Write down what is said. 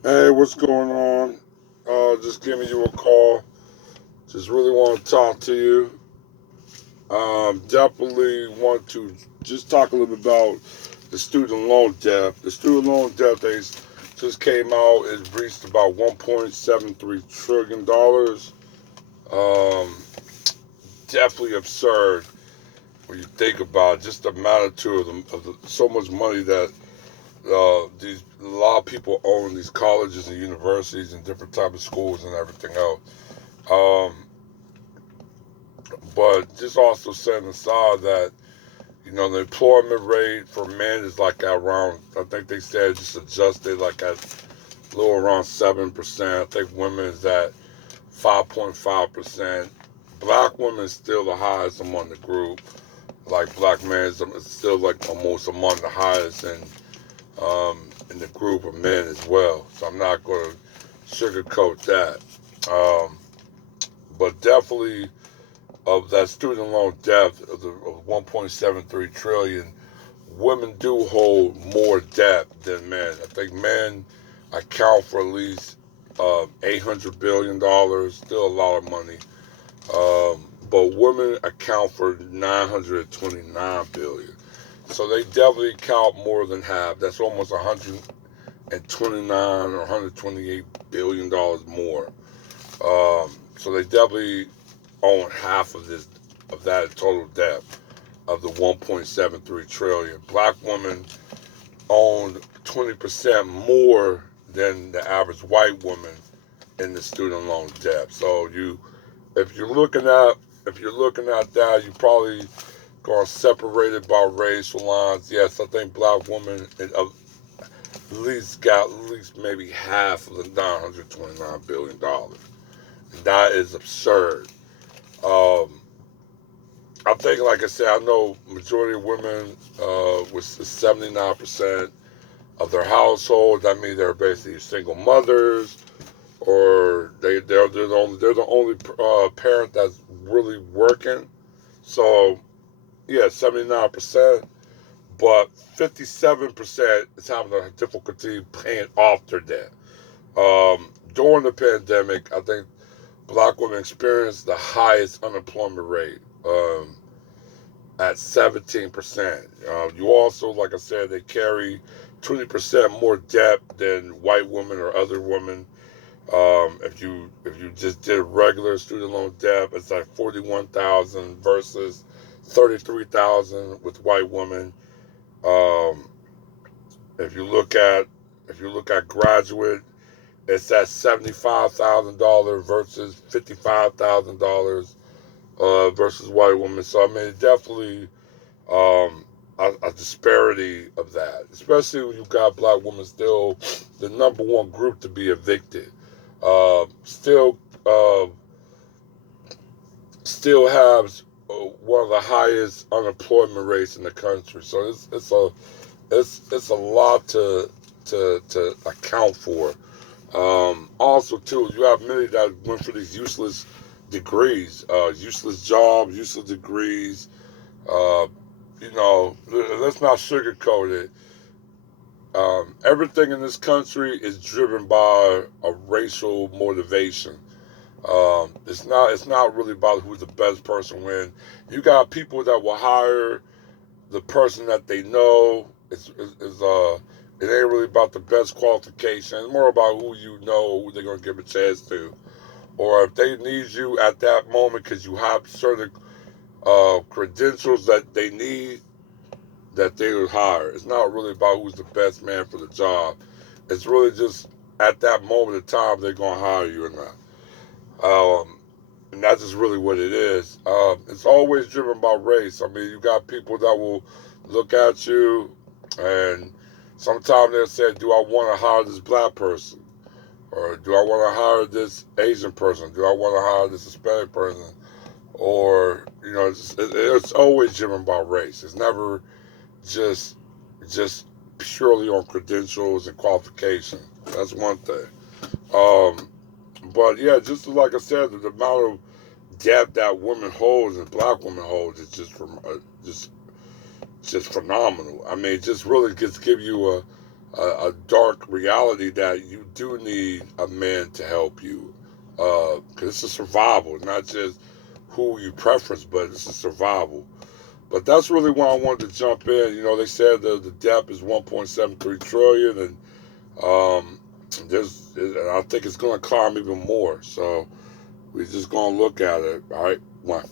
Hey, what's going on? Just giving you a call. Just really want to talk to you. Definitely want to just talk a little bit about the student loan debt. The student loan debt they just came out. It reached about $1.73 trillion. Um, Definitely absurd when you think about just the magnitude of so much money that these a lot of people own these colleges and universities and different type of schools and everything else. Um, but just also setting aside that the employment rate for men is like around, I think they said just adjusted like at a little around 7%. I think women is at 5.5%. Black women is still the highest among the group. Like black men is still like almost among the highest in the group of men as well. So I'm not going to sugarcoat that. Um, but definitely of that student loan debt of 1.73 trillion, women do hold more debt than men. I think men account for at least $800 billion, still a lot of money. But women account for 929 billion. So they definitely account more than half. That's almost 129 or $128 billion more. So they definitely own half of that total debt of the 1.73 trillion. Black women own 20% more than the average white woman in the student loan debt. So if you're looking at that, you probably gonna separate it by racial lines. Yes, I think black women at least got at least maybe half of the $929 billion. That is absurd. Um, I think, like I said, I know majority of women with 79% of their household. That means they're basically single mothers, or they're the only parent that's really working. So yeah, 79%, but 57% is having a difficulty paying off their debt. During the pandemic, I think black women experienced the highest unemployment rate. At 17%. You also, like I said, they carry 20% more debt than white women or other women. If you just did regular student loan debt, it's like 41,000 versus 33,000 with white women. Um, if you look at graduate, it's at $75,000 versus $55,000 versus white women. So I mean, definitely um, a disparity of that, especially when you've got black women still the number one group to be evicted. Still, uh, still has one of the highest unemployment rates in the country. So it's a lot to account for. Also, too, you have many that went for these useless degrees, useless jobs, useless degrees. Uh, let's not sugarcoat it. Everything in this country is driven by a racial motivation. It's not really about who's the best person when you got people that will hire the person that they know. It ain't really about the best qualification. It's more about who you know, who they're gonna give a chance to, or if they need you at that moment because you have certain credentials that they need, that they would hire. It's not really about who's the best man for the job. It's really just at that moment of time they're gonna hire you or not. And that's just really what it is. It's always driven by race. I mean, you got people that will look at you, and sometimes they'll say, "Do I want to hire this black person, or do I want to hire this Asian person? Do I want to hire this Hispanic person?" Or it's always driven by race. It's never just just purely on credentials and qualification. That's one thing. Um, but yeah, just like I said, the amount of debt that women hold and black women hold is just phenomenal. I mean, it just really just give you a dark reality that you do need a man to help you, because it's a survival, not just who you preference, but it's a survival. But that's really why I wanted to jump in. You know, they said the debt is 1.73 trillion, and I think it's going to climb even more. So we're just going to look at it. All right, one.